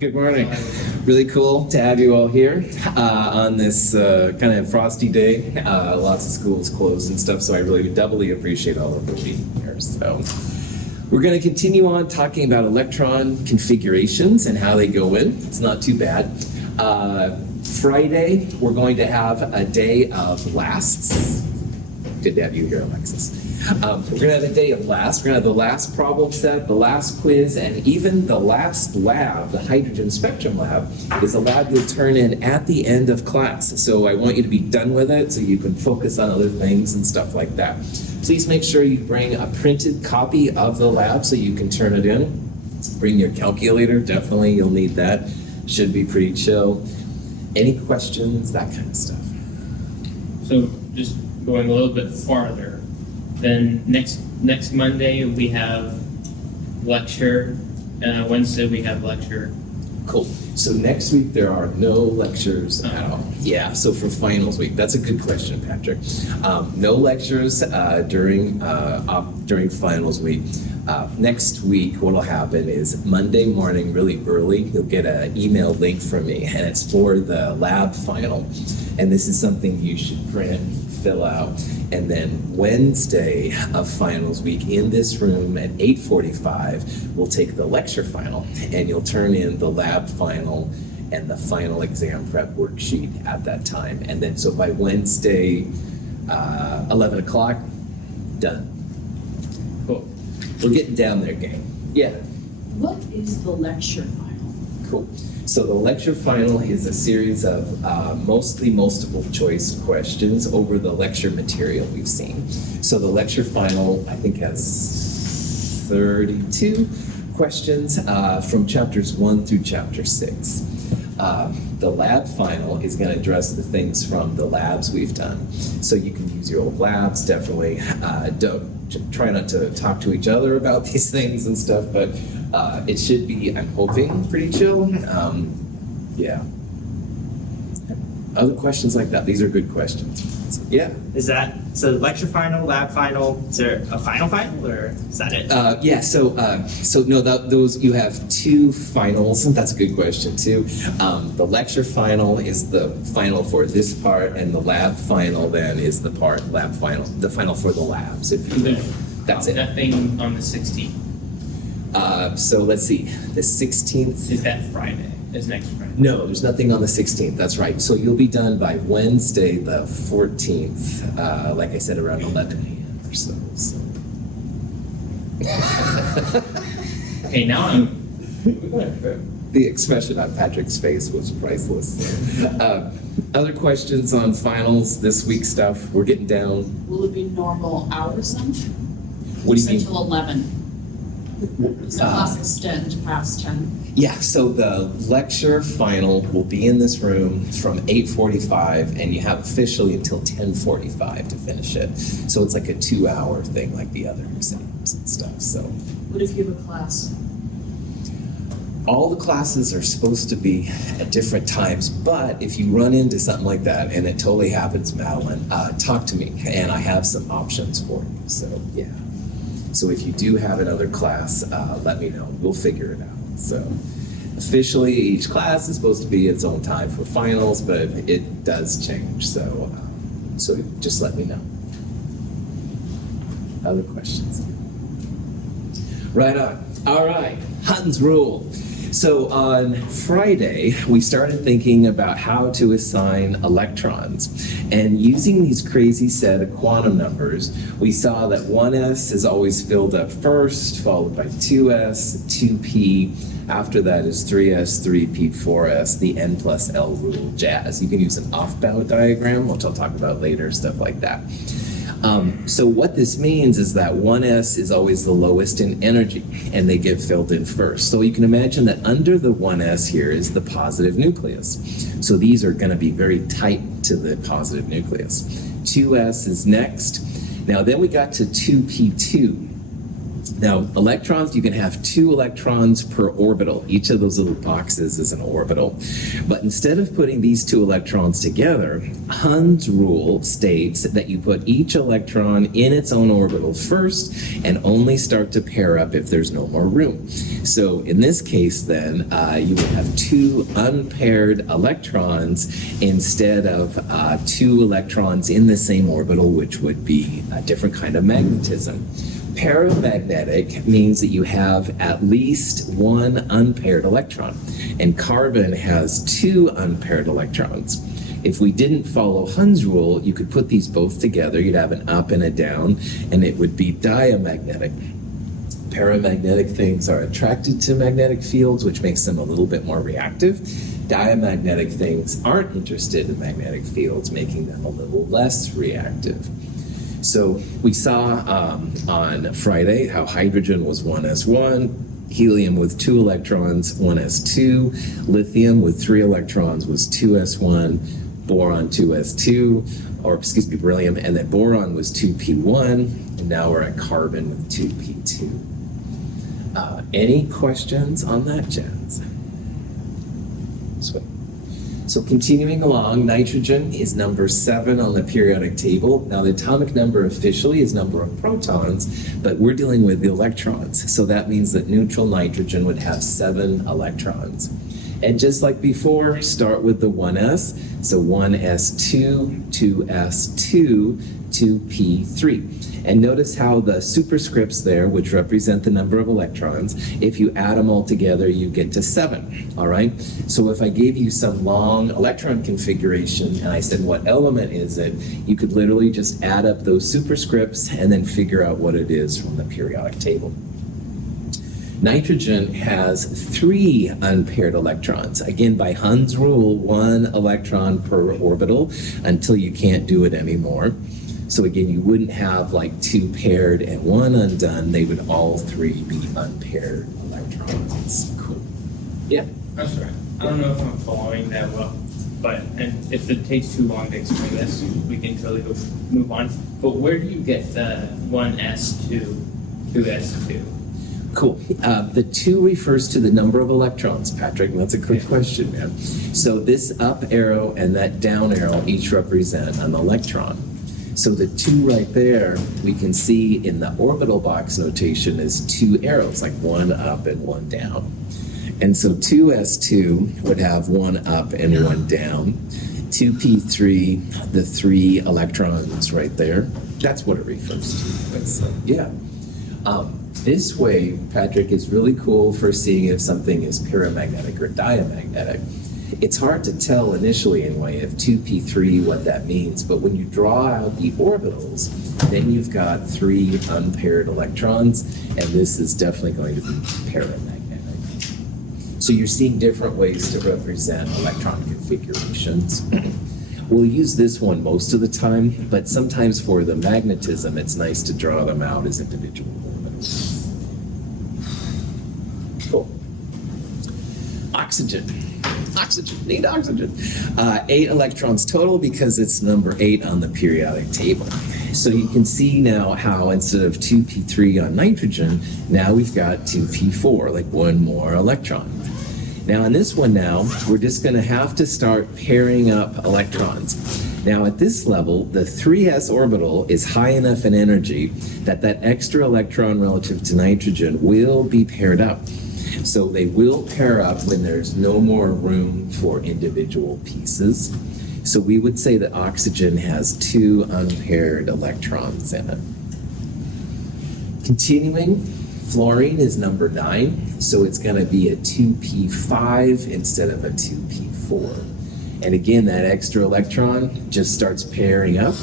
Good morning. Really cool to have you all here on this kind of frosty day. Lots of schools closed and stuff, so I really doubly appreciate all of you being here. So we're going to continue on talking about electron configurations and how they go in. It's not too bad. Friday, we're going to have a day of lasts. Good to have you here, Alexis. We're going to have a day of last. We're going to have the last problem set, the last quiz, and even the last lab, the hydrogen spectrum lab, is a lab you'll turn in at the end of class. So I want you to be done with it so you can focus on other things and stuff like that. Please make sure you bring a printed copy of the lab so you can turn it in. Bring your calculator, definitely, you'll need that. Should be pretty chill. Any questions, that kind of stuff. So just going a little bit farther, then next Monday we have lecture, Wednesday we have lecture. Cool. So next week there are no lectures at all. Yeah, so for finals week, that's a good question, Patrick. No lectures during finals week. Next week, what will happen is Monday morning, really early, you'll get an email link from me, and it's for the lab final. And this is something you should print, fill out. And then Wednesday of finals week in this room at 8:45, we'll take the lecture final, and you'll turn in the lab final and the final exam prep worksheet at that time. And then so by Wednesday, 11 o'clock, done. Cool. We're getting down there, gang. Yeah. What is the lecture final? Cool. So the lecture final is a series of mostly multiple choice questions over the lecture material we've seen. So the lecture final, I think, has 32 questions from chapters 1 through chapter 6. The lab final is going to address the things from the labs we've done. So you can use your old labs, definitely. Try not to talk to each other about these things and stuff, but it should be, I'm hoping, pretty chill. Yeah. Other questions like that? These are good questions. So, yeah. Is that, so lecture final, lab final, is there a final or is that it? Yeah, so no, those, you have two finals. That's a good question too. The lecture final is the final for this part, and the lab final then is the final for the labs, if you will. That's it. Nothing on the 16th. So let's see, the 16th. Is that Friday? Is next Friday? No, there's nothing on the 16th, that's right. So you'll be done by Wednesday, the 14th, like I said, around 11 a.m. or so. Okay, now I'm... The expression on Patrick's face was priceless. Other questions on finals, this week stuff? We're getting down. Will it be normal hours then? What do you mean? Until 11. Does the class extend past 10? Yeah, so the lecture final will be in this room from 8:45, and you have officially until 10:45 to finish it. So it's like a 2-hour thing like the other exams and stuff. So What if you have a class? all the classes are supposed to be at different times, but if you run into something like that, and it totally happens, Madeline, talk to me, and I have some options for you. So yeah. So if you do have another class, let me know. We'll figure it out. So officially, each class is supposed to be its own time for finals, but it does change. So just let me know. Other questions? Right on. All right. Hutton's rule. So on Friday, we started thinking about how to assign electrons. And using these crazy set of quantum numbers, we saw that 1s is always filled up first, followed by 2s, 2p. After that is 3s, 3p, 4s, the n plus l rule, jazz. You can use an off-bow diagram, which I'll talk about later, stuff like that. So what this means is that 1s is always the lowest in energy, and they get filled in first. So you can imagine that under the 1s here is the positive nucleus. So these are going to be very tight to the positive nucleus. 2s is next. Now then we got to 2p2. Now, electrons, you can have 2 electrons per orbital. Each of those little boxes is an orbital. But instead of putting these 2 electrons together, Hund's rule states that you put each electron in its own orbital first and only start to pair up if there's no more room. So in this case, then, you would have 2 unpaired electrons instead of 2 electrons in the same orbital, which would be a different kind of magnetism. Paramagnetic means that you have at least 1 unpaired electron, and carbon has 2 unpaired electrons. If we didn't follow Hund's rule, you could put these both together. You'd have an up and a down, and it would be diamagnetic. Paramagnetic things are attracted to magnetic fields, which makes them a little bit more reactive. Diamagnetic things aren't interested in magnetic fields, making them a little less reactive. So we saw on Friday how hydrogen was 1s1, helium with 2 electrons, 1s2, lithium with 3 electrons was 2s1, boron 2s2, or excuse me, beryllium, and then boron was 2p1, and now we're at carbon with 2p2. Any questions on that, Jens? Sweet. So continuing along, nitrogen is number 7 on the periodic table. Now the atomic number officially is number of protons, but we're dealing with the electrons. So that means that neutral nitrogen would have 7 electrons. And just like before, start with the 1s. So 1s2, 2s2, 2p3. And notice how the superscripts there, which represent the number of electrons, if you add them all together, you get to 7, all right? So if I gave you some long electron configuration and I said, what element is it? You could literally just add up those superscripts and then figure out what it is from the periodic table. Nitrogen has 3 unpaired electrons. Again, by Hund's rule, 1 electron per orbital until you can't do it anymore. So again, you wouldn't have like 2 paired and 1 undone. They would all 3 be unpaired electrons. Cool. Yeah. I'm sorry. I don't know if I'm following that well, but and if it takes too long to explain this, we can totally move on. But where do you get the 1s2, 2s2? Cool. The 2 refers to the number of electrons, Patrick. That's a good question, man. So this up arrow and that down arrow each represent an electron. So the 2 right there, we can see in the orbital box notation is 2 arrows, like 1 up and 1 down. And so 2s2 would have 1 up and 1 down. 2p3, the 3 electrons right there. That's what it refers to. Yeah. This way, Patrick, is really cool for seeing if something is paramagnetic or diamagnetic. It's hard to tell initially anyway if 2p3 what that means, but when you draw out the orbitals, then you've got 3 unpaired electrons, and this is definitely going to be paramagnetic. So you're seeing different ways to represent electron configurations. We'll use this one most of the time, but sometimes for the magnetism, it's nice to draw them out as individual orbitals. Cool. Oxygen. Need oxygen. 8 electrons total because it's number 8 on the periodic table. So you can see now how instead of 2p3 on nitrogen, now we've got 2p4, like 1 more electron. Now in this one now, we're just going to have to start pairing up electrons. Now at this level, the 3s orbital is high enough in energy that that extra electron relative to nitrogen will be paired up. So they will pair up when there's no more room for individual pieces. So we would say that oxygen has 2 unpaired electrons in it. Continuing, fluorine is number 9, so it's going to be a 2p5 instead of a 2p4. And again, that extra electron just starts pairing up.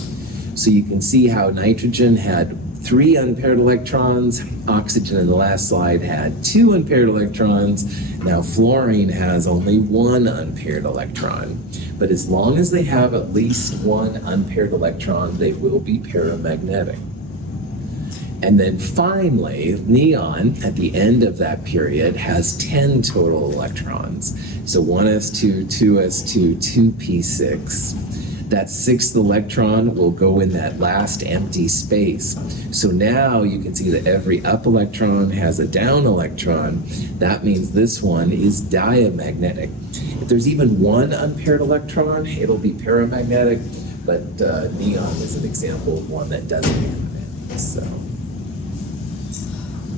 So you can see how nitrogen had 3 unpaired electrons. Oxygen in the last slide had 2 unpaired electrons. Now fluorine has only 1 unpaired electron. But as long as they have at least 1 unpaired electron, they will be paramagnetic. And then finally, neon at the end of that period has 10 total electrons. So 1s2, 2s2, 2p6. that sixth electron will go in that last empty space. So now you can see that every up electron has a down electron. That means this one is diamagnetic. If there's even one unpaired electron, it'll be paramagnetic, but neon is an example of one that doesn't have it. So,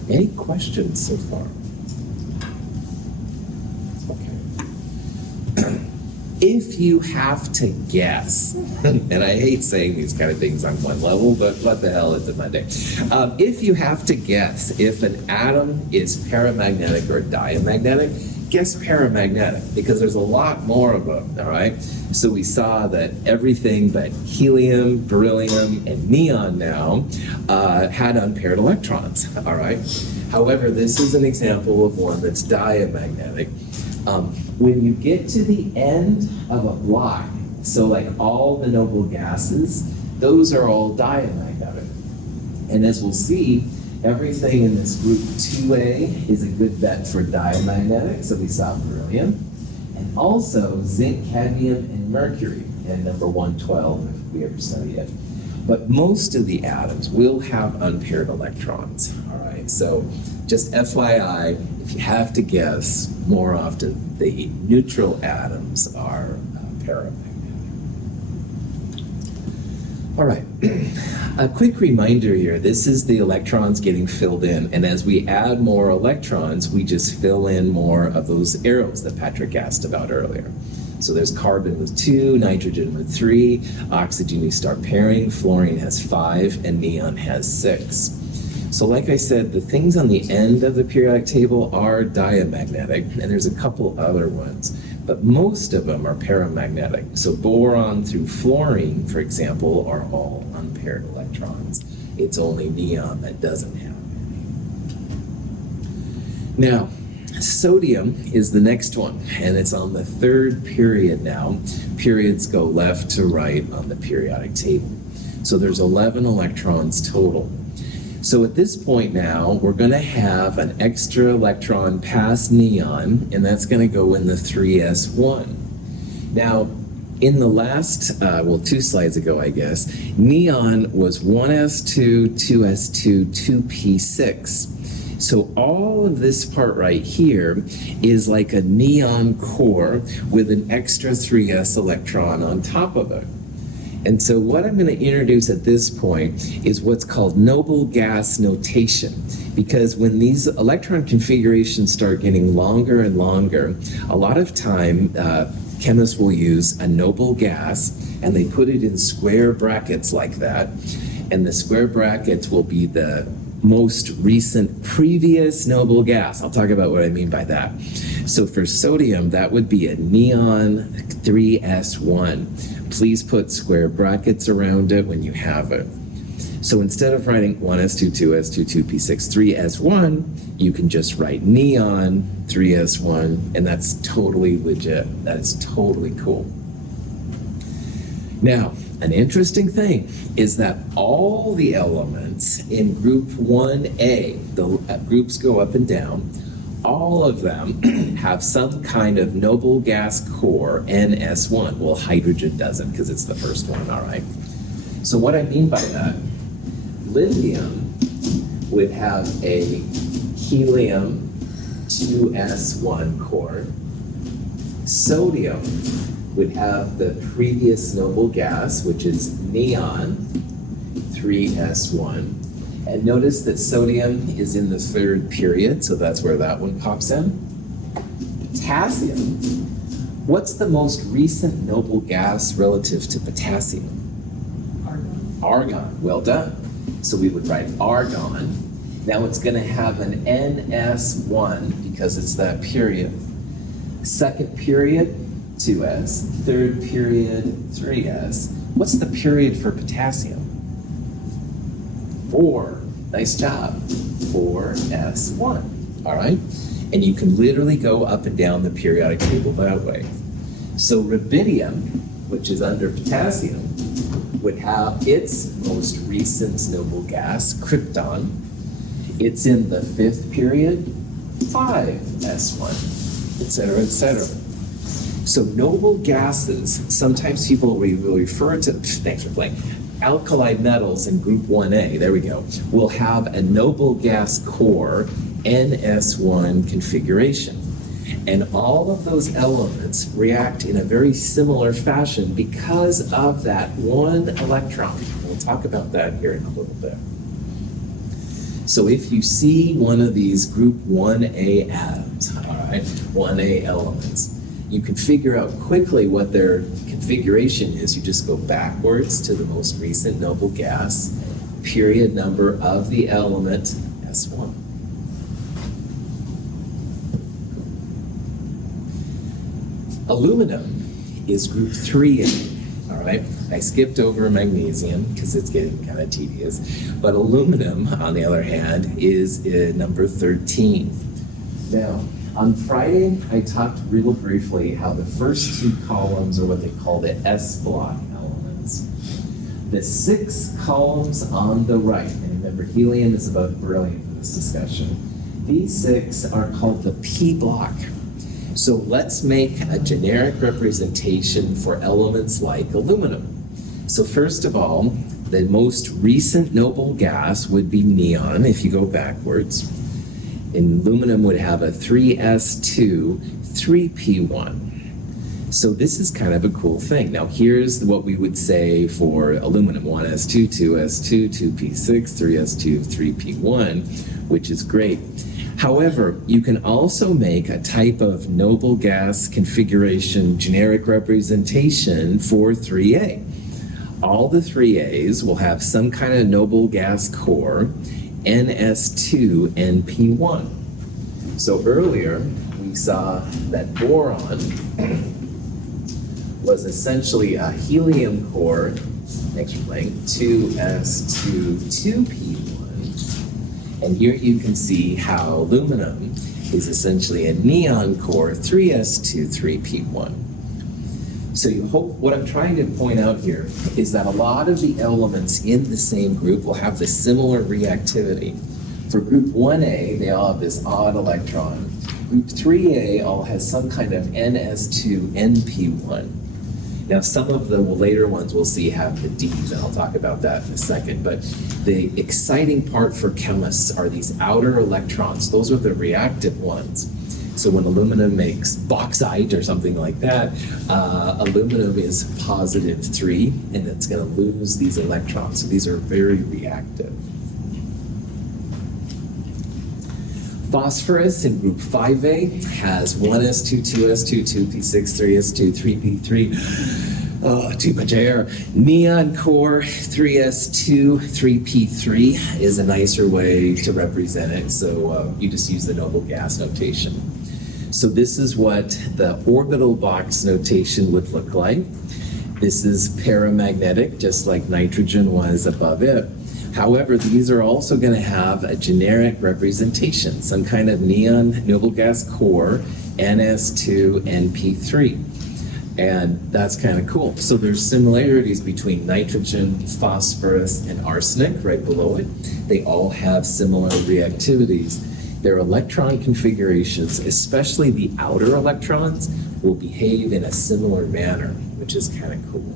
any questions so far? Okay. If you have to guess, and I hate saying these kind of things on one level, but what the hell, it's a Monday. If you have to guess if an atom is paramagnetic or diamagnetic, guess paramagnetic, because there's a lot more of them, all right? So we saw that everything but helium, beryllium, and neon now had unpaired electrons, all right? However, this is an example of one that's diamagnetic. When you get to the end of a block, so like all the noble gases, those are all diamagnetic. And as we'll see, everything in this group 2A is a good bet for diamagnetic, so we saw beryllium. And also zinc, cadmium, and mercury, and number 112 if we ever study it. But most of the atoms will have unpaired electrons, all right? So just FYI, if you have to guess, more often the neutral atoms are paramagnetic. All right, a quick reminder here, this is the electrons getting filled in, and as we add more electrons, we just fill in more of those arrows that Patrick asked about earlier. So there's carbon with 2, nitrogen with 3, oxygen you start pairing, fluorine has 5, and neon has 6. So like I said, the things on the end of the periodic table are diamagnetic, and there's a couple other ones, but most of them are paramagnetic. So boron through fluorine, for example, are all unpaired electrons. It's only neon that doesn't have any. Now, sodium is the next one, and it's on the third period now. Periods go left to right on the periodic table. So there's 11 electrons total. So at this point now, we're going to have an extra electron past neon, and that's going to go in the 3s1. Now, in the last, 2 slides ago, I guess, neon was 1s2, 2s2, 2p6. So all of this part right here is like a neon core with an extra 3s electron on top of it. And so what I'm going to introduce at this point is what's called noble gas notation. Because when these electron configurations start getting longer and longer, a lot of time chemists will use a noble gas and they put it in square brackets like that. And the square brackets will be the most recent previous noble gas. I'll talk about what I mean by that. So for sodium, that would be a neon 3s1. Please put square brackets around it when you have it. So instead of writing 1s2, 2s2, 2p6, 3s1, you can just write neon 3s1, and that's totally legit. That is totally cool. Now, an interesting thing is that all the elements in group 1A, the groups go up and down, all of them have some kind of noble gas core, NS1. Well, hydrogen doesn't because it's the first one, all right? So what I mean by that, lithium would have a helium 2s1 core. Sodium would have the previous noble gas, which is neon 3s1. And notice that sodium is in the third period, so that's where that one pops in. Potassium. What's the most recent noble gas relative to potassium? Argon. Argon. Well done. So we would write argon. Now it's going to have an NS1 because it's that period. Second period, 2s. Third period, 3s. What's the period for potassium? 4. Nice job. 4s1. All right? And you can literally go up and down the periodic table that way. So rubidium, which is under potassium, would have its most recent noble gas, krypton. It's in the 5th period, 5s1, et cetera, et cetera. So noble gases, sometimes people will refer to, thanks for playing, alkali metals in group 1A, there we go, will have a noble gas core NS1 configuration. And all of those elements react in a very similar fashion because of that one electron. We'll talk about that here in a little bit. So if you see one of these group 1A atoms, all right, 1A elements, you can figure out quickly what their configuration is. You just go backwards to the most recent noble gas, period number of the element, S1. Aluminum is group 3A, all right? I skipped over magnesium because it's getting kind of tedious, but aluminum, on the other hand, is number 13. Now, on Friday, I talked real briefly how the first two columns are what they call the S block elements. The 6 columns on the right, and remember helium is about beryllium for this discussion, these 6 are called the P block. So let's make a generic representation for elements like aluminum. So first of all, the most recent noble gas would be neon if you go backwards. And aluminum would have a 3s2, 3p1. So this is kind of a cool thing. Now here's what we would say for aluminum: 1s2, 2s2, 2p6, 3s2, 3p1, which is great. However, you can also make a type of noble gas configuration generic representation for 3A. All the 3As will have some kind of noble gas core, NS2 and P1. So earlier, we saw that boron was essentially a helium core, next link, 2s2, 2p1. And here you can see how aluminum is essentially a neon core, 3s2, 3p1. So what I'm trying to point out here is that a lot of the elements in the same group will have the similar reactivity. For group 1A, they all have this odd electron. Group 3A all has some kind of NS2, NP1. Now, some of the later ones we'll see have the Ds, and I'll talk about that in a second. But the exciting part for chemists are these outer electrons. Those are the reactive ones. So when aluminum makes bauxite or something like that, aluminum is positive 3, and it's going to lose these electrons. So these are very reactive. Phosphorus in group 5A has 1s2, 2s2, 2p6, 3s2, 3p3. Oh, too much air. Neon core, 3s2, 3p3 is a nicer way to represent it. So you just use the noble gas notation. So this is what the orbital box notation would look like. This is paramagnetic, just like nitrogen was above it. However, these are also going to have a generic representation, some kind of neon noble gas core, NS2, NP3. And that's kind of cool. So there's similarities between nitrogen, phosphorus, and arsenic right below it. They all have similar reactivities. Their electron configurations, especially the outer electrons, will behave in a similar manner, which is kind of cool.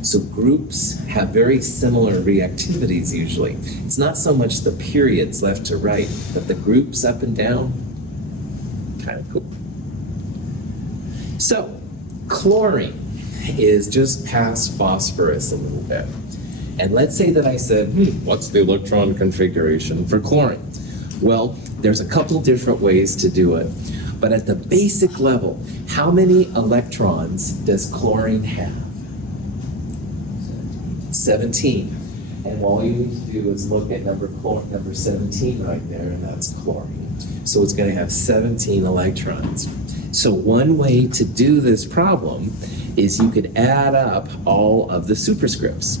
So groups have very similar reactivities usually. It's not so much the periods left to right, but the groups up and down, kind of cool. So chlorine is just past phosphorus a little bit. And let's say that I said, what's the electron configuration for chlorine? Well, there's a couple different ways to do it. But at the basic level, how many electrons does chlorine have? 17. And all you need to do is look at number 17 right there, and that's chlorine. So it's going to have 17 electrons. So one way to do this problem is you could add up all of the superscripts.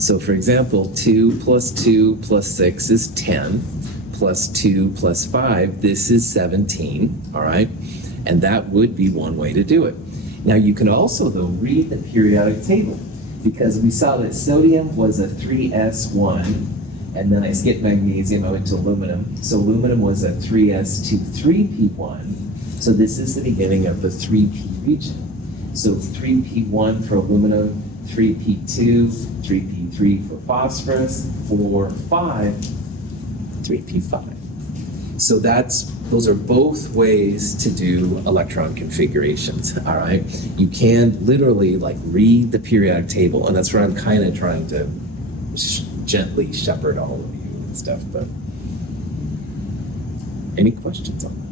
So for example, 2 plus 2 plus 6 is 10, plus 2 plus 5, this is 17, all right? And that would be one way to do it. Now you can also, though, read the periodic table, because we saw that sodium was a 3s1, and then I skipped magnesium, I went to aluminum. So aluminum was a 3s2, 3p1. So this is the beginning of the 3p region. So 3p1 for aluminum, 3p2, 3p3 for phosphorus, 4, 5, 3p5. So those are both ways to do electron configurations, all right? You can literally like read the periodic table, and that's where I'm kind of trying to gently shepherd all of you and stuff, but any questions on that?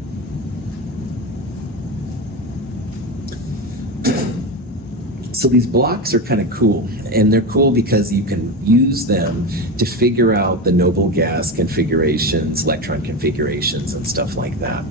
So these blocks are kind of cool, and they're cool because you can use them to figure out the noble gas configurations, electron configurations, and stuff like that.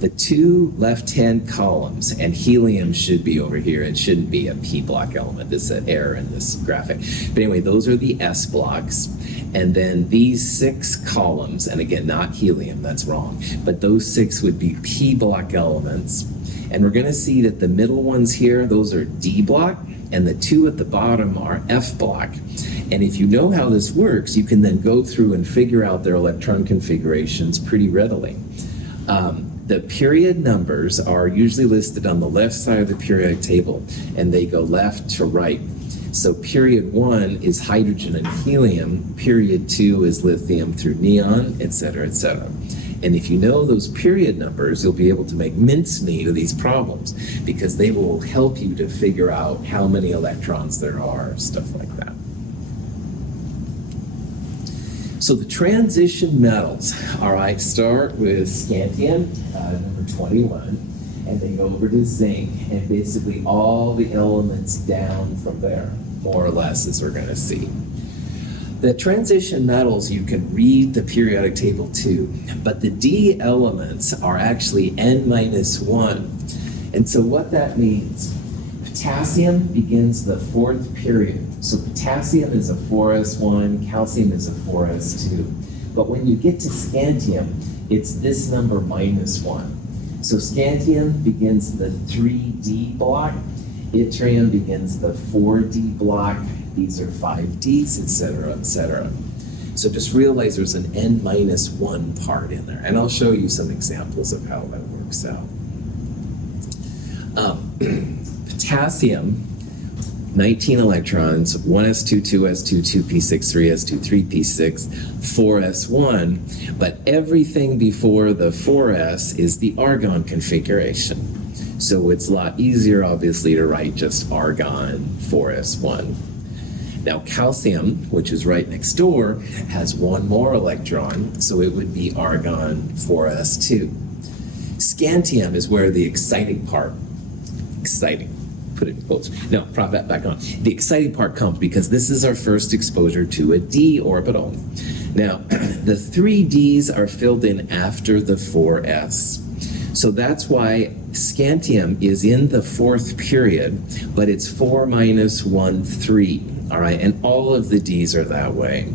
The two left-hand columns, and helium should be over here. It shouldn't be a p block element. This is an error in this graphic. But anyway, those are the s blocks. And then these 6 columns, and again, not helium, that's wrong, but those 6 would be p block elements. And we're going to see that the middle ones here, those are D block, and the 2 at the bottom are F block. And if you know how this works, you can then go through and figure out their electron configurations pretty readily. The period numbers are usually listed on the left side of the periodic table, and they go left to right. So period 1 is hydrogen and helium, period 2 is lithium through neon, et cetera, et cetera. And if you know those period numbers, you'll be able to make mincemeat of these problems because they will help you to figure out how many electrons there are, stuff like that. So the transition metals, all right, start with scandium, number 21, and they go over to zinc, and basically all the elements down from there, more or less, as we're going to see. The transition metals, you can read the periodic table too, but the D elements are actually n-1. And so what that means, potassium begins the 4th period. So potassium is a 4s1, calcium is a 4s2. But when you get to scandium, it's this number -1. So scandium begins the 3D block, yttrium begins the 4D block, these are 5Ds, et cetera, et cetera. So just realize there's an n-1 part in there, and I'll show you some examples of how that works out. Potassium, 19 electrons, 1s2, 2s2, 2p6, 3s2, 3p6, 4s1, but everything before the 4s is the argon configuration. So it's a lot easier, obviously, to write just argon 4s1. Now calcium, which is right next door, has 1 more electron, so it would be argon 4s2. Scandium is where the exciting part, put it in quotes, no, prop that back on. The exciting part comes because this is our first exposure to a D orbital. Now, the 3 Ds are filled in after the 4s. So that's why scandium is in the 4th period, but it's 4 - 1, 3. All right, and all of the Ds are that way.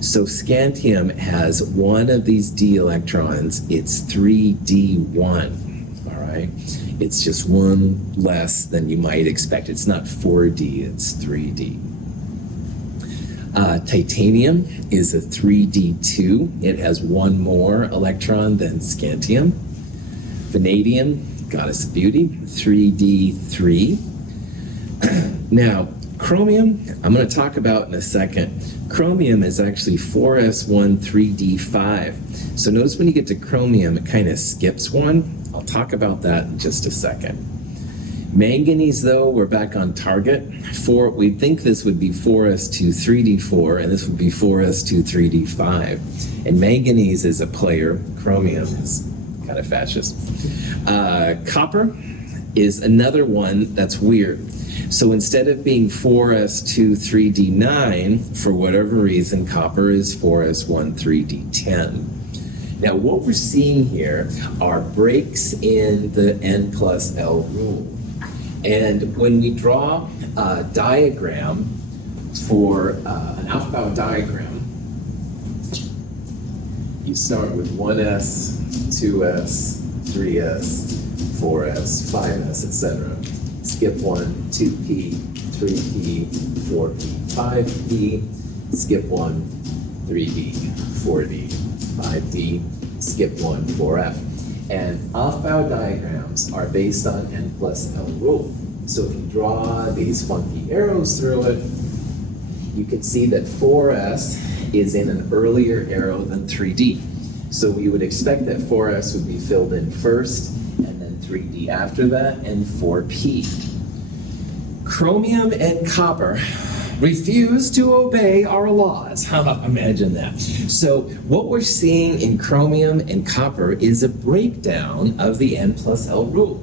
So scandium has 1 of these D electrons. It's 3D1. All right, it's just 1 less than you might expect. It's not 4D, it's 3D. Titanium is a 3D2. It has 1 more electron than scandium. Vanadium, goddess of beauty, 3D3. Now, chromium, I'm going to talk about in a second. Chromium is actually 4s1, 3d5. So notice when you get to chromium, it kind of skips 1. I'll talk about that in just a second. Manganese, though, we're back on target. We think this would be 4s2, 3d4, and this would be 4s2, 3d5. And manganese is a player. Chromium is kind of fascist. Copper is another one that's weird. So instead of being 4s2, 3d9, for whatever reason, copper is 4s1, 3d10. Now what we're seeing here are breaks in the n+L rule. And when we draw a diagram for an Aufbau diagram, you start with 1s, 2s, 3s, 4s, 5s, etc. Skip 1, 2p, 3p, 4p, 5p, skip 1, 3d, 4d, 5d, skip 1, 4f. And Aufbau diagrams are based on n+L rule. So if you draw these funky arrows through it, you can see that 4s is in an earlier arrow than 3D. So we would expect that 4s would be filled in first, and then 3D after that, and 4p. Chromium and copper refuse to obey our laws. Imagine that. So what we're seeing in chromium and copper is a breakdown of the N plus L rule.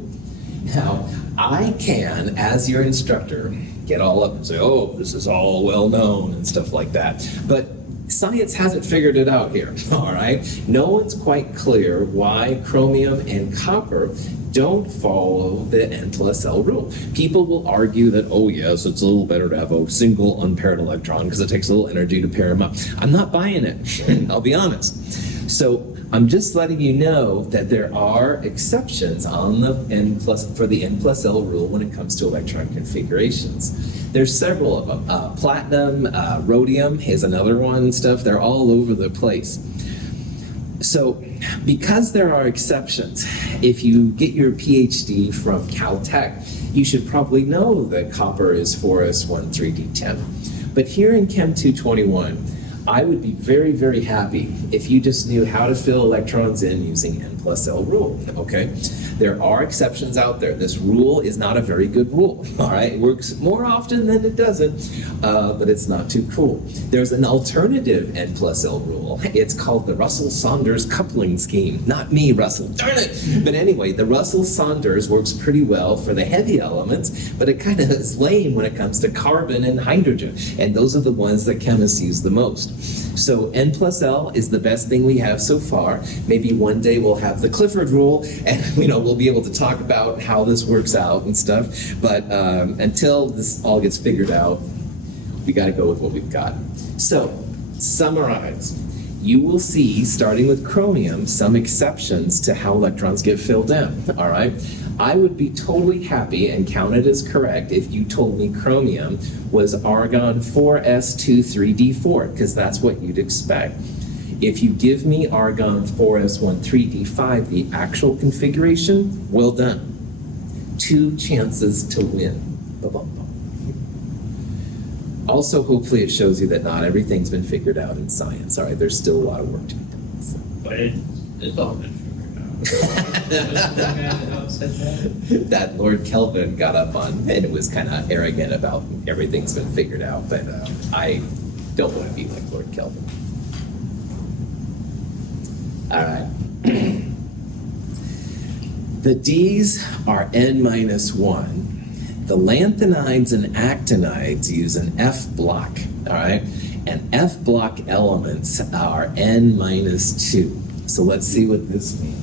Now, I can, as your instructor, get all up and say, oh, this is all well known and stuff like that. But science hasn't figured it out here, all right? No one's quite clear why chromium and copper don't follow the N plus L rule. People will argue that, oh yes, it's a little better to have a single unpaired electron because it takes a little energy to pair them up. I'm not buying it, I'll be honest. So I'm just letting you know that there are exceptions on the for the N plus L rule when it comes to electron configurations. There's several of them. Platinum, rhodium is another one and stuff. They're all over the place. So because there are exceptions, if you get your PhD from Caltech, you should probably know that copper is 4s13d10. But here in Chem 221, I would be very, very happy if you just knew how to fill electrons in using N plus L rule, okay? There are exceptions out there. This rule is not a very good rule, all right? It works more often than it doesn't, but it's not too cool. There's an alternative N plus L rule. It's called the Russell-Saunders coupling scheme. Not me, Russell, darn it! But anyway, the Russell-Saunders works pretty well for the heavy elements, but it kind of is lame when it comes to carbon and hydrogen, and those are the ones that chemists use the most. So N plus L is the best thing we have so far. Maybe one day we'll have the Clifford rule, and we'll be able to talk about how this works out and stuff. But until this all gets figured out, we got to go with what we've got. So, summarize. You will see, starting with chromium, some exceptions to how electrons get filled in. All right. I would be totally happy and count it as correct if you told me chromium was argon 4s23d4, because that's what you'd expect. If you give me argon 4s13d5, the actual configuration, well done. 2 chances to win. Also, hopefully it shows you that not everything's been figured out in science. All right, there's still a lot of work to be done. So. But it's all been figured out. That Lord Kelvin got up on and was kind of arrogant about everything's been figured out, but I don't want to be like Lord Kelvin. All right. The D's are N-1. The lanthanides and actinides use an F block, all right? And F block elements are N-2. So let's see what this means.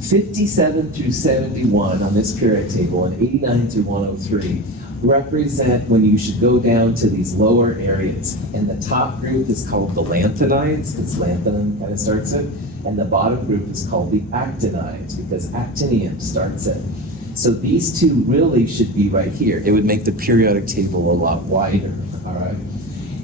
57 through 71 on this periodic table and 89 through 103 represent when you should go down to these lower areas. And the top group is called the lanthanides, because lanthanum kind of starts it. And the bottom group is called the actinides, because actinium starts it. So these two really should be right here. It would make the periodic table a lot wider, all right?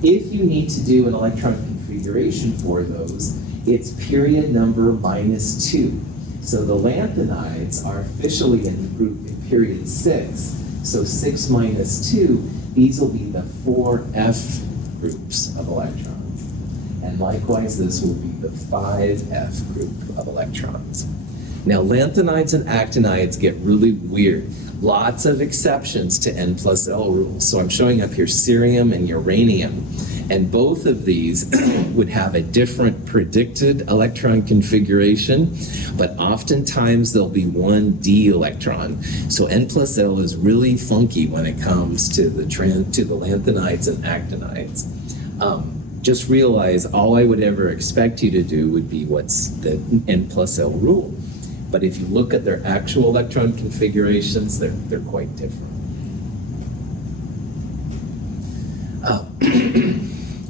If you need to do an electron configuration for those, it's period number -2. So the lanthanides are officially in the group in period 6. So 6 minus 2, these will be the 4F groups of electrons. And likewise, this will be the 5F group of electrons. Now, lanthanides and actinides get really weird. Lots of exceptions to N plus L rules. So I'm showing up here cerium and uranium. And both of these would have a different predicted electron configuration, but oftentimes there'll be one D electron. So N plus L is really funky when it comes to the lanthanides and actinides. Just realize all I would ever expect you to do would be what's the N plus L rule. But if you look at their actual electron configurations, they're quite different.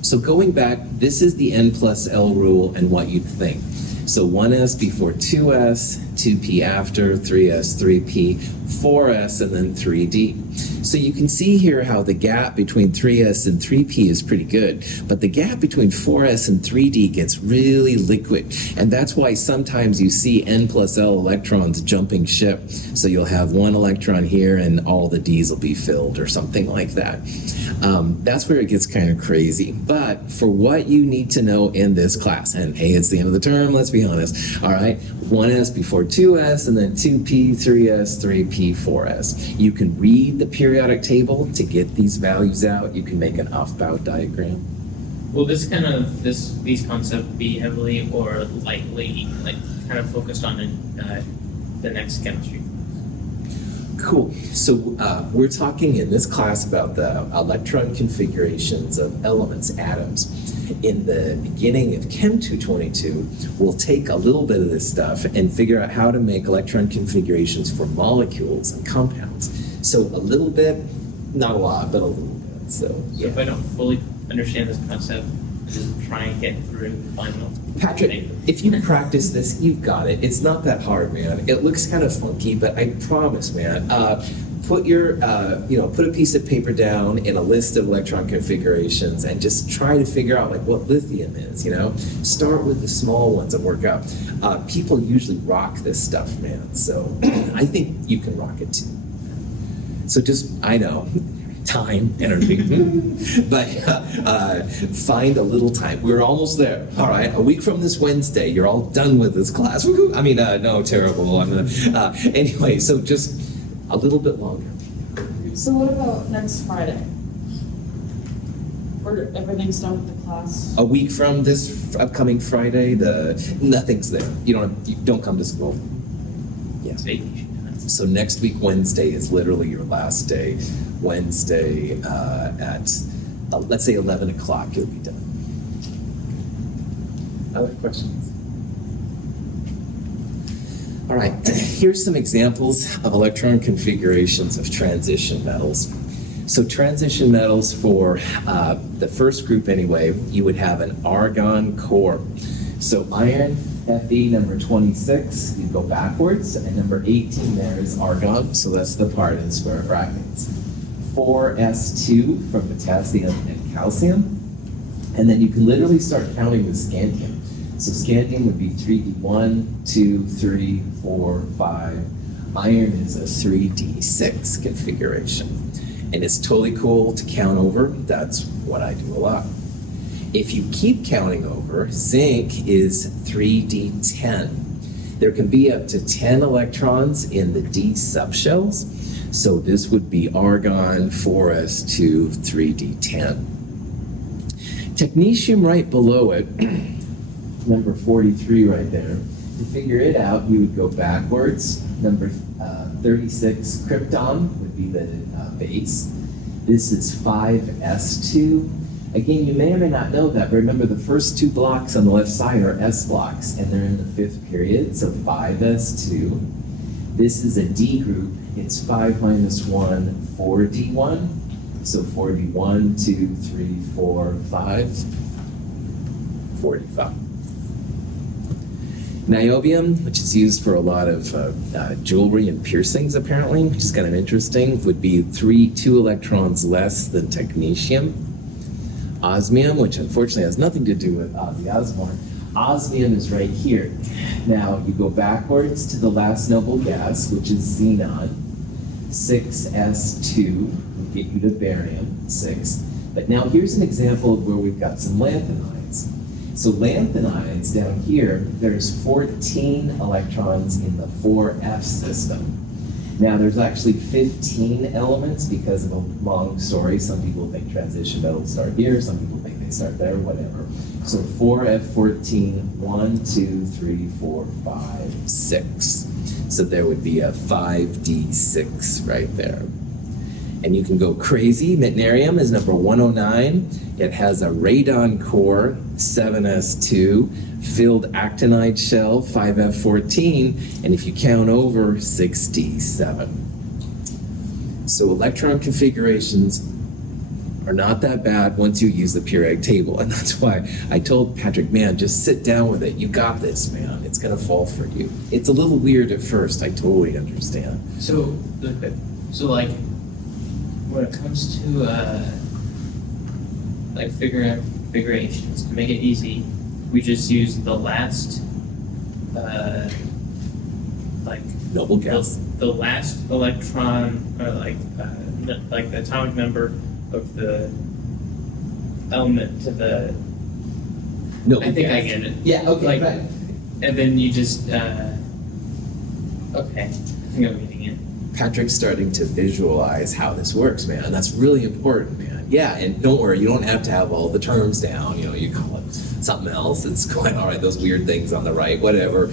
So going back, this is the N plus L rule and what you'd think. So 1s before 2s, 2p after, 3s, 3p, 4s, and then 3d. So you can see here how the gap between 3s and 3p is pretty good, but the gap between 4s and 3d gets really liquid, and that's why sometimes you see n plus l electrons jumping ship. So you'll have one electron here and all the d's will be filled or something like that. That's where it gets kind of crazy. But for what you need to know in this class, and hey, it's the end of the term, let's be honest, all right? 1s before 2s, and then 2p, 3s, 3p, 4s. You can read the periodic table to get these values out. You can make an Aufbau diagram. Will these concepts be heavily or lightly, like kind of focused on the next chemistry? Cool. So we're talking in this class about the electron configurations of elements, atoms. In the beginning of Chem 222, we'll take a little bit of this stuff and figure out how to make electron configurations for molecules and compounds. So a little bit, not a lot, but a little bit. So So if I don't fully understand this concept, just try and get through the final. Patrick, if you practice this, you've got it. It's not that hard, man. It looks kind of funky, but I promise, man. Put your, put a piece of paper down in a list of electron configurations and just try to figure out like what lithium is. Start with the small ones and work out. People usually rock this stuff, man. So I think you can rock it too. So I know. Time, energy, but find a little time. We're almost there. All right, a week from this Wednesday, you're all done with this class. Woo-hoo. I mean, no, terrible. Anyway, so just a little bit longer. So what about next Friday? Or everything's done with the class? A week from this upcoming Friday, nothing's there. You don't come to school. It's vacation time. So next week, Wednesday, is literally your last day. Wednesday at, let's say 11 o'clock, you'll be done. Other questions? All right, here's some examples of electron configurations of transition metals. So transition metals for the first group anyway, you would have an argon core. So iron, Fe number 26, you go backwards, and number 18 there is argon, so that's the part in square brackets. 4s2 from potassium and calcium, and then you can literally start counting with scandium. So scandium would be 3d1, 2, 3, 4, 5. Iron is a 3d6 configuration, and it's totally cool to count over. That's what I do a lot. If you keep counting over, zinc is 3d10. There can be up to 10 electrons in the d subshells. So this would be argon, 4s2, 3d10. Technetium right below it, number 43 right there. To figure it out, you would go backwards. Number 36, krypton, would be the base. This is 5s2. Again, you may or may not know that, but remember the first two blocks on the left side are s blocks, and they're in the fifth period, so 5s2. This is a D group. It's 5 minus 1, 4d1. So 4d1, 2, 3, 4, 5. 45. Niobium, which is used for a lot of jewelry and piercings apparently, which is kind of interesting, would be 2 electrons less than technetium. Osmium, which unfortunately has nothing to do with Ozzy Osbourne. Osmium is right here. Now you go backwards to the last noble gas, which is xenon. 6s2 will get you to barium, 6. But now here's an example of where we've got some lanthanides. So lanthanides down here, there's 14 electrons in the 4f system. Now there's actually 15 elements because of a long story. Some people think transition metals start here, some people think they start there, whatever. So 4f14, 1, 2, 3, 4, 5, 6. So there would be a 5d6 right there. And you can go crazy. Meitnerium is number 109. It has a radon core, 7s2, filled actinide shell, 5f14, and if you count over, 6d7. So electron configurations are not that bad once you use the periodic table. And that's why I told Patrick, man, just sit down with it. You got this, man. It's going to fall for you. It's a little weird at first. I totally understand. So, like, when it comes to like configurations, to make it easy, we just use the last like Noble gas. the last electron, or like the atomic number of the element to the. Noble I think I gas. get it. Yeah, okay, Like, right. And then you just okay. I think I'm getting it. Patrick's starting to visualize how this works, man. That's really important, man. Yeah, and don't worry, you don't have to have all the terms down. You know, you call it something else. It's going, all right, those weird things on the right, whatever.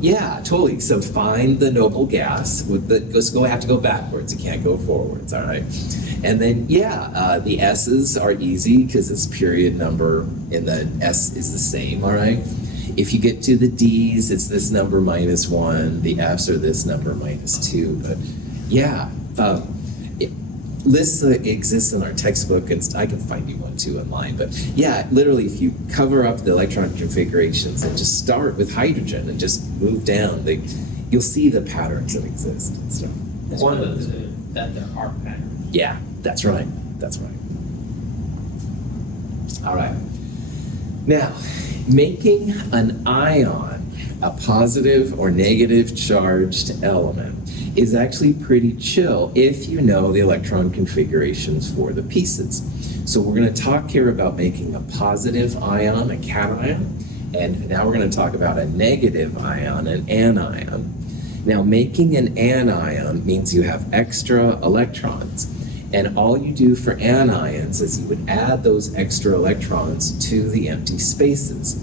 Yeah, totally. So find the noble gas. Just have to go backwards. You can't go forwards, all right? And then, yeah, the S's are easy because it's period number and the S is the same, all right? If you get to the D's, it's this number -1. The F's are this number -2. But yeah, lists exist in our textbook, and I can find you one too online. But yeah, literally, if you cover up the electron configurations and just start with hydrogen and just move down, you'll see the patterns that exist. So, That's one of the R pattern. yeah, that's right. That's right. All right. Now, making an ion a positive or negative charged element is actually pretty chill if you know the electron configurations for the pieces. So we're going to talk here about making a positive ion, a cation, and now we're going to talk about a negative ion, an anion. Now, making an anion means you have extra electrons. And all you do for anions is you would add those extra electrons to the empty spaces.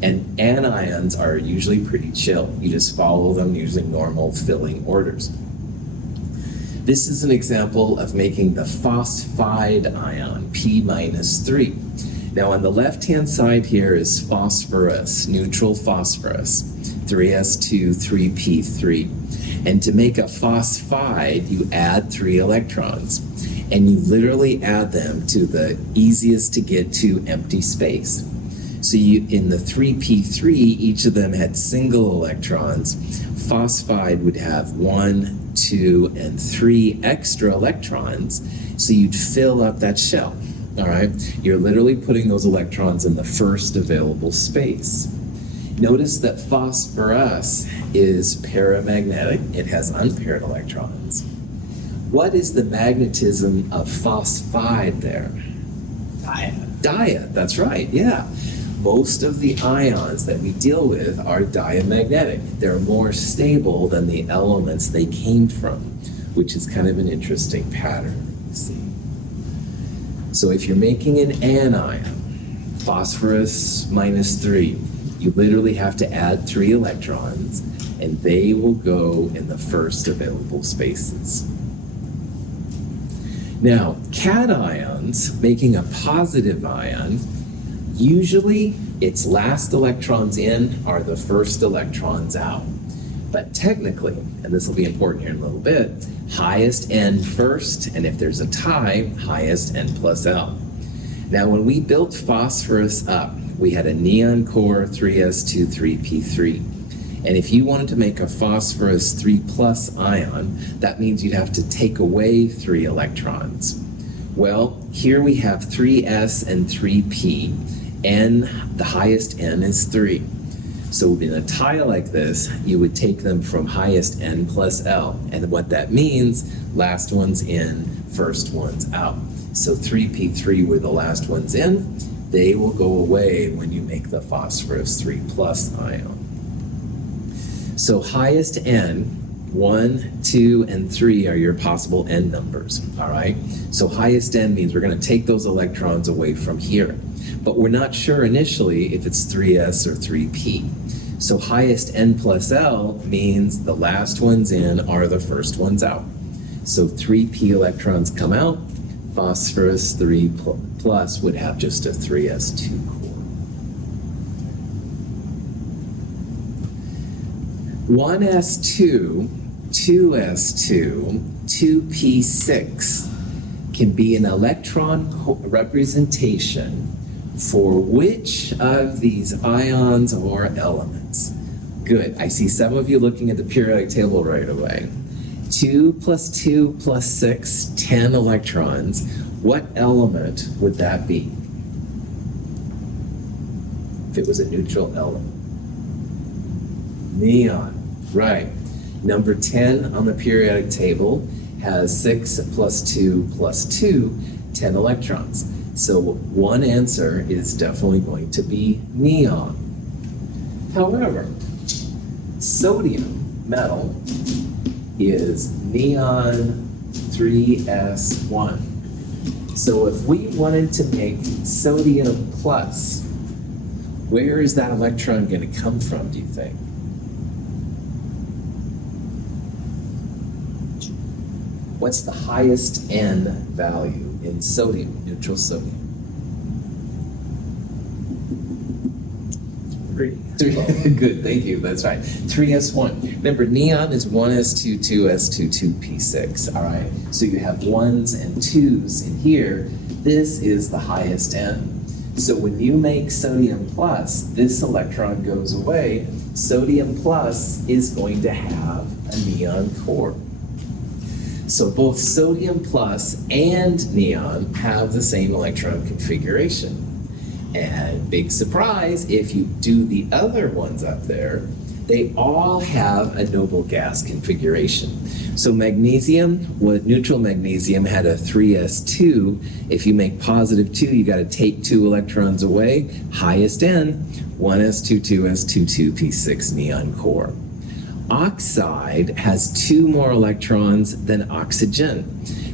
And anions are usually pretty chill. You just follow them using normal filling orders. This is an example of making the phosphide ion, P-3. Now on the left-hand side here is phosphorus, neutral phosphorus, 3s2, 3p3. And to make a phosphide, you add 3 electrons. And you literally add them to the easiest to get to empty space. So in the 3p3, each of them had single electrons. Phosphide would have 1, 2, and 3 extra electrons. So you'd fill up that shell, all right? You're literally putting those electrons in the first available space. Notice that phosphorus is paramagnetic. It has unpaired electrons. What is the magnetism of phosphide there? Dia, that's right, yeah. Most of the ions that we deal with are diamagnetic. They're more stable than the elements they came from, which is kind of an interesting pattern, you see. So if you're making an anion, phosphorus -3, you literally have to add 3 electrons, and they will go in the first available spaces. Now, cations, making a positive ion, usually its last electrons in are the first electrons out. But technically, and this will be important here in a little bit, highest N first, and if there's a tie, highest N plus L. Now, when we built phosphorus up, we had a neon core 3s2, 3p3. And if you wanted to make a phosphorus 3+ ion, that means you'd have to take away 3 electrons. Well, here we have 3s and 3p. N, the highest N is 3. So in a tie like this, you would take them from highest N plus L. And what that means, last one's in, first one's out. So 3p3 were the last ones in. They will go away when you make the phosphorus 3+ ion. So highest N, 1, 2, and 3 are your possible N numbers, all right? So highest N means we're going to take those electrons away from here. But we're not sure initially if it's 3s or 3p. So highest N plus L means the last ones in are the first ones out. So 3p electrons come out, phosphorus 3 plus would have just a 3s2 core. 1s2, 2s2, 2p6 can be an electron representation for which of these ions or elements? Good. I see some of you looking at the periodic table right away. 2 plus 2 plus 6, 10 electrons. What element would that be? If it was a neutral element. Neon. Right. Number 10 on the periodic table has 6 plus 2 plus 2, 10 electrons. So one answer is definitely going to be neon. However, sodium metal is neon 3s1. So if we wanted to make sodium plus, where is that electron going to come from, do you think? What's the highest N value in sodium, neutral sodium? 3. Good, thank you, that's right. 3s1. Remember, neon is 1s2, 2s2, 2p6, all right? So you have 1s and 2s in here. This is the highest N. So when you make sodium plus, this electron goes away. Sodium plus is going to have a neon core. So both sodium plus and neon have the same electron configuration. And big surprise, if you do the other ones up there, they all have a noble gas configuration. So magnesium, neutral magnesium had a 3s2. If you make positive 2, you got to take 2 electrons away. Highest N, 1s2, 2s2, 2p6 neon core. Oxide has 2 more electrons than oxygen.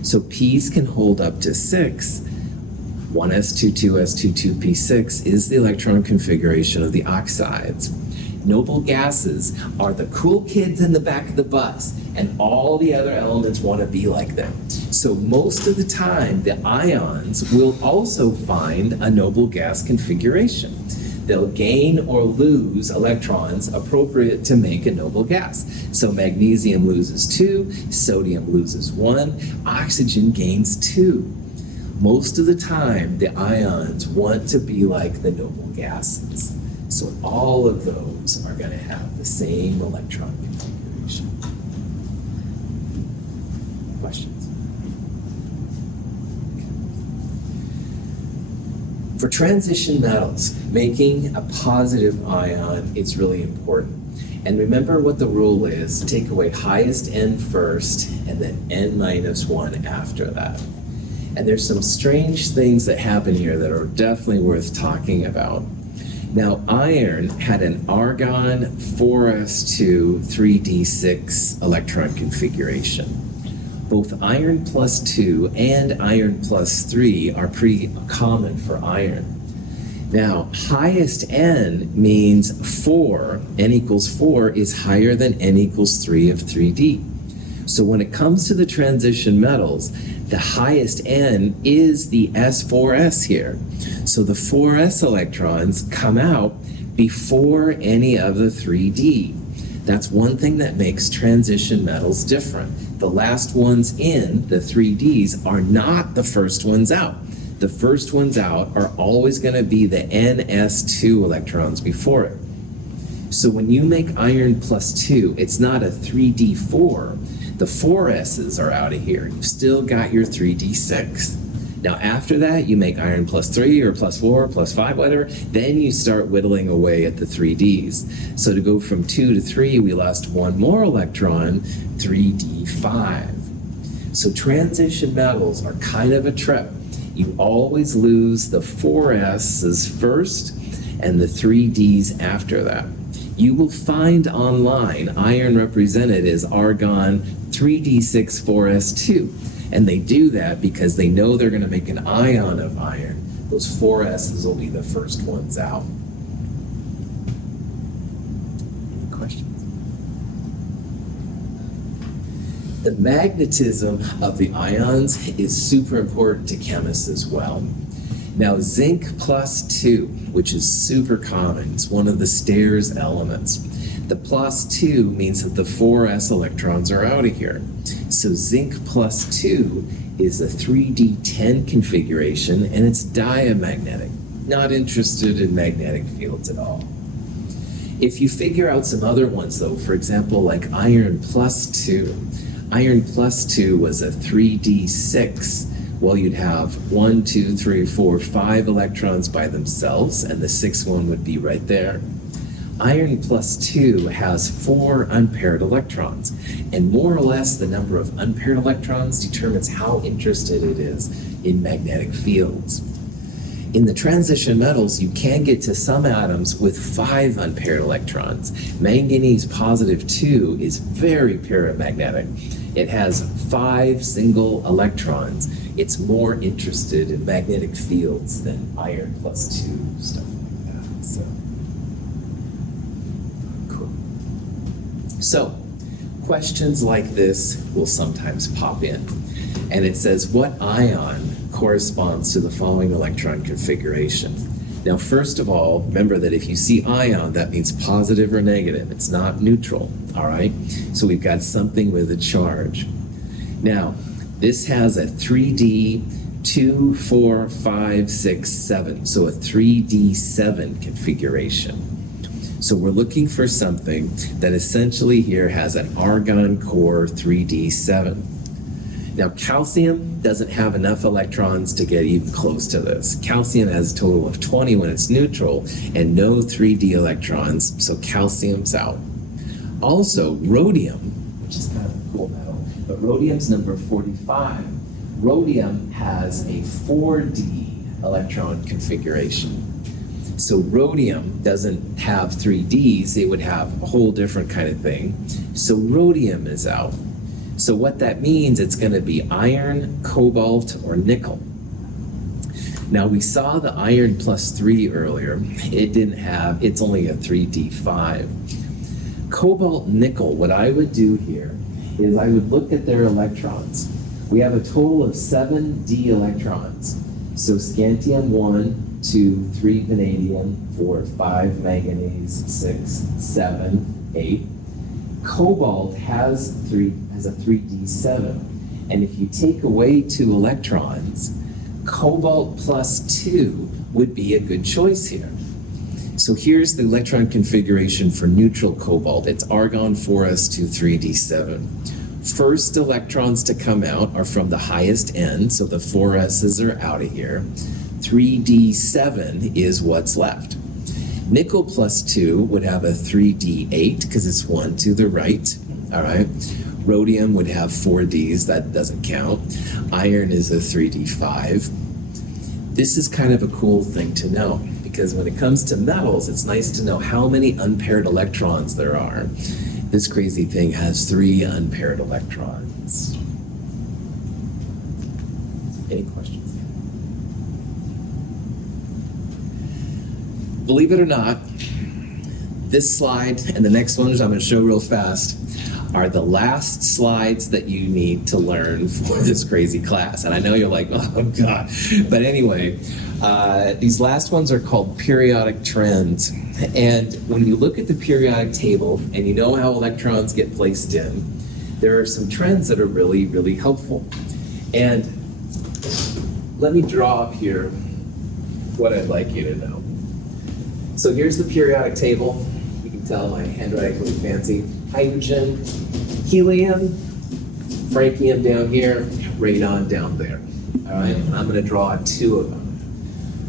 So P's can hold up to 6. 1s2, 2s2, 2p6 is the electron configuration of the oxides. Noble gases are the cool kids in the back of the bus, and all the other elements want to be like them. So most of the time, the ions will also find a noble gas configuration. They'll gain or lose electrons appropriate to make a noble gas. So magnesium loses 2, sodium loses 1, oxygen gains 2. Most of the time, the ions want to be like the noble gases. So all of those are going to have the same electron configuration. Questions? For transition metals, making a positive ion is really important. And remember what the rule is. Take away highest N first, and then N minus 1 after that. And there's some strange things that happen here that are definitely worth talking about. Now, iron had an argon 4s2 3d6 electron configuration. Both iron plus 2 and iron plus 3 are pretty common for iron. Now, highest N means 4, N equals 4 is higher than N equals 3 of 3d. So when it comes to the transition metals, the highest N is the S4s here. So the 4s electrons come out before any of the 3d. That's one thing that makes transition metals different. The last ones in, the 3ds, are not the first ones out. The first ones out are always going to be the NS2 electrons before it. So when you make iron plus 2, it's not a 3d4. The 4s's are out of here. You've still got your 3d6. Now after that, you make iron plus 3 or plus 4, plus 5, whatever. Then you start whittling away at the 3ds. So to go from 2 to 3, we lost 1 more electron, 3d5. So transition metals are kind of a trip. You always lose the 4s's first and the 3d's after that. You will find online iron represented as argon 3d6 4s2. And they do that because they know they're going to make an ion of iron. Those 4s's will be the first ones out. Any questions? The magnetism of the ions is super important to chemists as well. Now, zinc plus 2, which is super common, it's one of the stairs elements. The +2 means that the 4s electrons are out of here. So zinc +2 is a 3d10 configuration, and it's diamagnetic. Not interested in magnetic fields at all. If you figure out some other ones, though, for example, like iron +2. Iron +2 was a 3d6. Well, you'd have 1, 2, 3, 4, 5 electrons by themselves, and the sixth one would be right there. Iron +2 has 4 unpaired electrons, and more or less the number of unpaired electrons determines how interested it is in magnetic fields. In the transition metals, you can get to some atoms with 5 unpaired electrons. Manganese +2 is very paramagnetic. It has 5 single electrons. It's more interested in magnetic fields than iron +2, stuff like that. So, cool. So, questions like this will sometimes pop in. And it says, what ion corresponds to the following electron configuration? Now, first of all, remember that if you see ion, that means positive or negative. It's not neutral, all right? So we've got something with a charge. Now, this has a 3D 2, 4, 5, 6, 7. So a 3D7 configuration. So we're looking for something that essentially here has an argon core 3D7. Now, calcium doesn't have enough electrons to get even close to this. Calcium has a total of 20 when it's neutral and no 3D electrons, so calcium's out. Also, rhodium, which is kind of a cool metal, but rhodium's number 45. Rhodium has a 4D electron configuration. So rhodium doesn't have 3Ds, it would have a whole different kind of thing. So rhodium is out. So what that means, it's going to be iron, cobalt, or nickel. Now we saw the iron +3 earlier. It didn't have, it's only a 3D5. Cobalt, nickel, what I would do here is I would look at their electrons. We have a total of 7 D electrons. So scantium 1, 2, 3 vanadium, 4, 5 manganese, 6, 7, 8. Cobalt has a 3D7. And if you take away 2 electrons, cobalt +2 would be a good choice here. So here's the electron configuration for neutral cobalt. It's argon 4s2 3D7. First electrons to come out are from the highest end, so the 4s's are out of here. 3D7 is what's left. Nickel +2 would have a 3D8 because it's 1 to the right, all right? Rhodium would have 4Ds, that doesn't count. Iron is a 3D5. This is kind of a cool thing to know because when it comes to metals, it's nice to know how many unpaired electrons there are. This crazy thing has 3 unpaired electrons. Any questions? Believe it or not, this slide and the next one, which I'm going to show real fast, are the last slides that you need to learn for this crazy class. And I know you're like, oh God. But anyway, these last ones are called periodic trends. And when you look at the periodic table and you know how electrons get placed in, there are some trends that are really, really helpful. And let me draw up here what I'd like you to know. So here's the periodic table. You can tell my handwriting's really fancy. Hydrogen, helium, francium down here, radon down there. All right, and I'm going to draw 2 of them.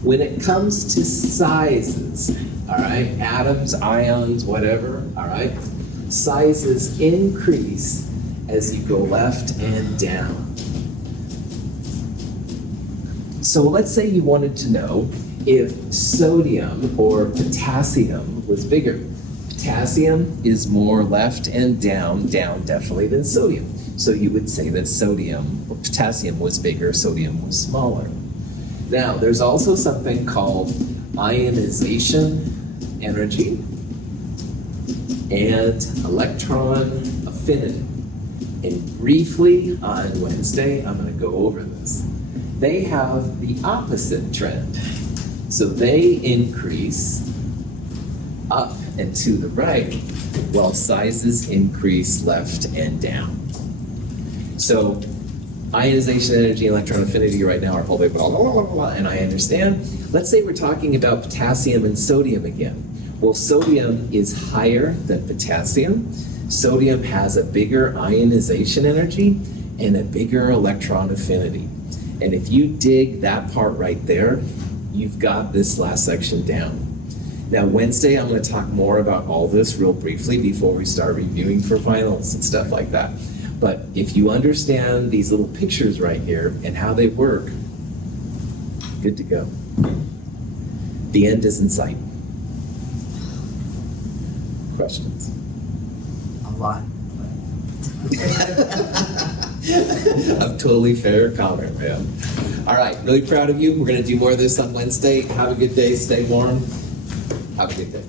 When it comes to sizes, all right, atoms, ions, whatever, all right, sizes increase as you go left and down. So let's say you wanted to know if sodium or potassium was bigger. Potassium is more left and down definitely than sodium. So you would say that sodium, or potassium was bigger, sodium was smaller. Now, there's also something called ionization energy and electron affinity. And briefly on Wednesday, I'm going to go over this. They have the opposite trend. So they increase up and to the right, while sizes increase left and down. So ionization energy and electron affinity right now are probably blah, blah, blah, blah, and I understand. Let's say we're talking about potassium and sodium again. Well, sodium is higher than potassium. Sodium has a bigger ionization energy and a bigger electron affinity. And if you dig that part right there, you've got this last section down. Now, Wednesday, I'm going to talk more about all this real briefly before we start reviewing for finals and stuff like that. But if you understand these little pictures right here and how they work, good to go. The end is in sight. Questions? A lot. I'm totally fair comment, man. All right, really proud of you. We're going to do more of this on Wednesday. Have a good day. Stay warm. Have a good day.